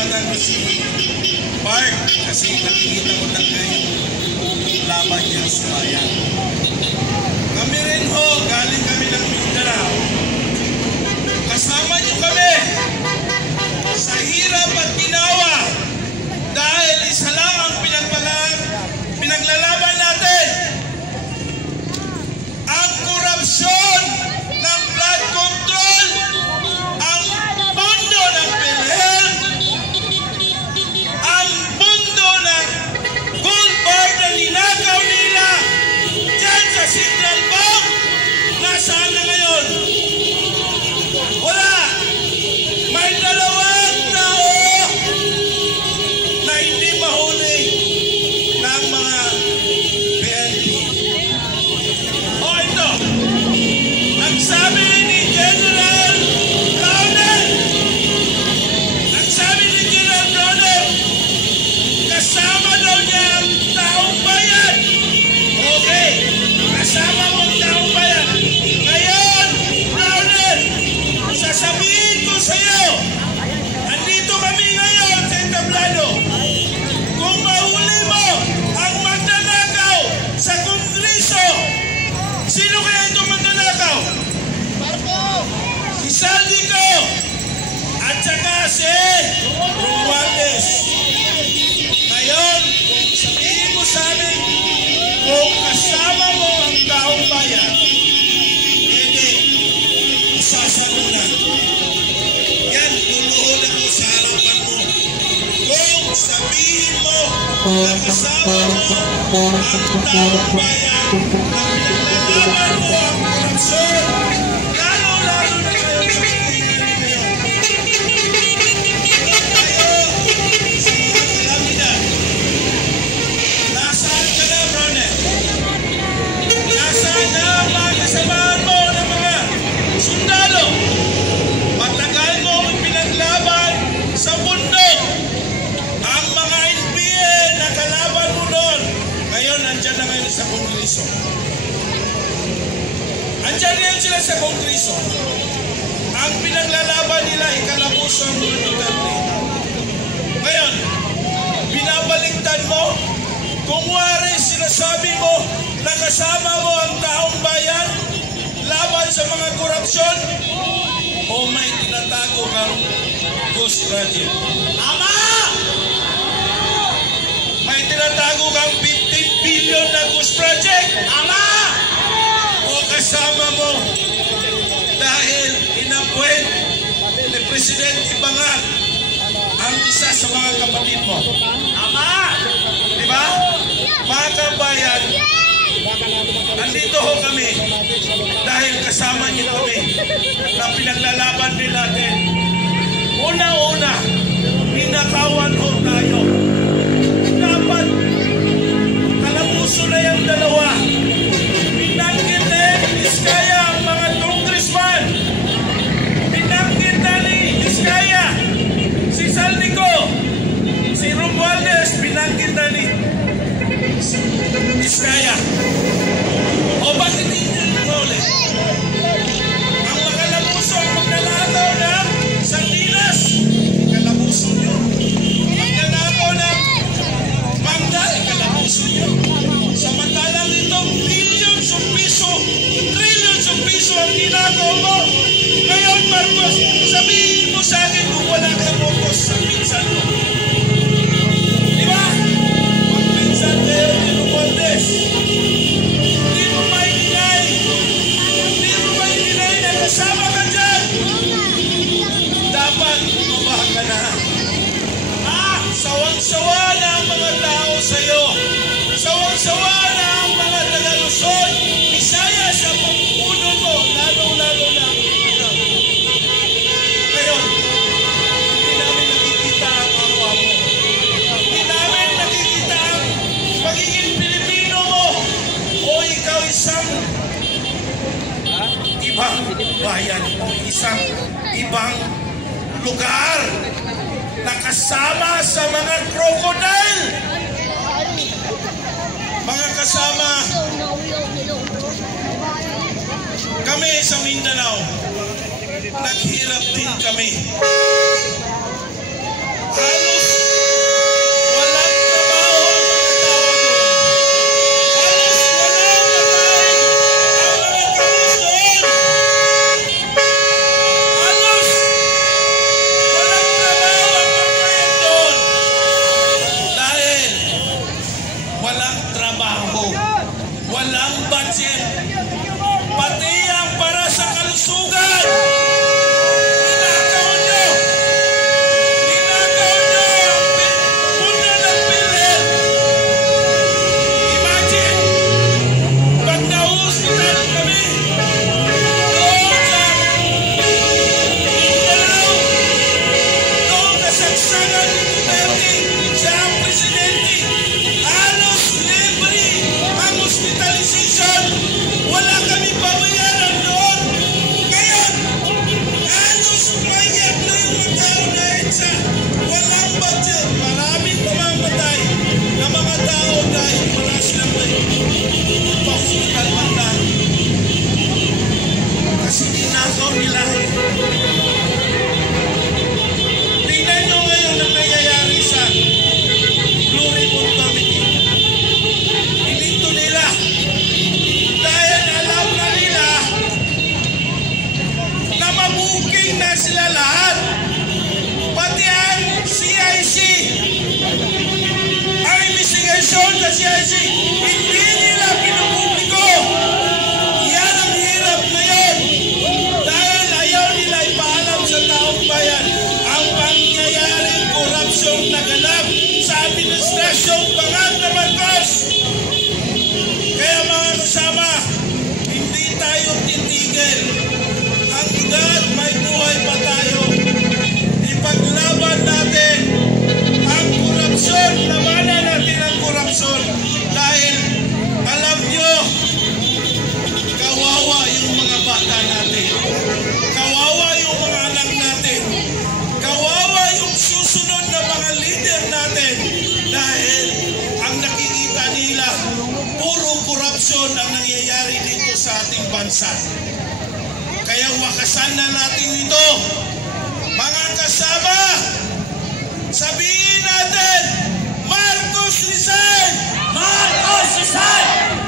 pasalamatan ko si Bart kasi nakikita ko talaga yung laban niya sa bayan. Kami rin ho, galing kami ng Mindanao. Kasama niyo kami sa hirap at ginawa dahil isa lang ang pinaglalaban natin. Ang korupsyon ng blood control, ang pondo ng PhilHealth, ang pondo ng gold bar na ninakaw nila dyan sa Central Bank. Nasaan na ngayon? Wala. May dalawang tao na hindi mahuli ng mga PNP. O ito, ang sabi ni General Browner, kasama daw niya ang taong bayan. Okay, kasama mo ang taong bayan. Ngayon, Browner, sasabihin ko sa iyo, andito kami ngayon sa entablado. Kung mahuli mo ang magnanakaw sa Kongreso, sino kaya itong magnanakaw? Si Saldico at saka si Romualdez. Ngayon, sabihin mo sa amin, kung kasama mo ang taong bayan, hindi, sasalunan. Yan, luluhod ako sa harapan mo. Kung sabihin mo na kasama mo ang taong bayan, na pinaglalaban mo ang korupsyon, lalo-lalo na kayo sa pagkikita ngayon. Kayo, si Calamidad. Nasaan ka na, Browner? Nasaan na ang mga kasamaan mo ng mga sundalo? Matagal mo ang pinaglaban sa mundo. Ang mga NPA na kalaban mo noon, ngayon nandyan na ngayon sa Kongreso. Andyan ngayon sila sa Kongreso. Ang pinaglalaban nila, ikalabuso ang mga Duterte. Ngayon, binabaliktad mo, kung wari sinasabi mo na kasama mo ang taong bayan laban sa mga korupsyon, o may tinatago kang ghost project. Ama! May tinatago kang 15 billion na ghost project. Ama! O kasama mo dahil inappoint ni Presidente Bangat ang isa sa mga kapatid mo. Ama! Diba? Mga kabayan, nandito ho kami dahil kasama niyo kami na pinaglalaban din natin. Una-una, ninakawan ho tayo. Dapat kalabuso na yung dalawa. Pinanggit na yung Diskaya ang mga congressman. Pinanggit na ni Diskaya si Saldico, si Romualdez, pinanggit na ni Diskaya. O bakit hindi nyo ulit? Ang mga kalabuso ang magnanakaw ng sardinas, kalabuso nyo. Magnanakaw ng mangga, kalabuso nyo. Samantalang itong billions of piso, trillions of piso ang ginagawa mo. Ngayon, Marcos, sabihin mo sa akin kung wala ka focus sa pinsan mo. Di ba? Magpinsan kayo ni Romualdez. Hindi mo maininay. Hindi mo maininay na kasama ka dyan. Dapat mabah ka na. Sawang-sawa na ang mga tao sa'yo. Sawang-sawa na ang mga taga-Luzon. Bisaya sa pamumuno mo. Lalo-lalo na. Ngayon, hindi namin nakikita ang awa mo. Hindi namin nakikita ang pagiging Pilipino mo. O ikaw isang ibang bayan o isang ibang lugar na kasama sa mga crocodile. Mga kasama, kami sa Mindanao, naghirap din kami. Halos walang trabaho ang mga tao doon. Halos walang makain ang mga krus doon. Halos walang trabaho ang mga doon. Dahil walang trabaho, walang budget, pati ang para sa kalusugan. Ninakaw nyo ang puno ng PhilHealth. Imagine, pag na-hospital kami, doon sa Mindanao, doon kasagsagan ni Duterte, siya ang presidente, halos libre ang hospitalization. Wala kami babayaran doon. Ngayon, halos mayak na yung mga tao dahil sa walang budget. Maraming mamamatay na mga tao dahil wala silang pa-hospital man lang. Kasi ninakaw nila. Tingnan nyo ngayon ang nangyayari sa Blue Ribbon Committee. Ininto nila dahil alam na nila na mabuking na sila lahat. Pati ang CIC, ang investigation sa CIC, hindi nila pinupubliko. Yan ang hirap ngayon. Dahil ayaw nila ipaalam sa taong bayan ang pangyayaring korupsyon na ganap sa administrasyong Pangat na Marcos. Kaya mga kasama, hindi tayo titigil. Hanggat may buhay pa tayo, ipaglaban natin ang korupsyon, labanan natin ang korupsyon. Dahil alam nyo, kawawa yung mga bata natin, kawawa yung mga anak natin, kawawa yung susunod na mga leader natin. Dahil ang nakikita nila, puro korupsyon ang nangyayari dito sa ating bansa. Kaya wakasan na natin ito. Mga kasama, sabihin natin, Marcos resign! Marcos resign!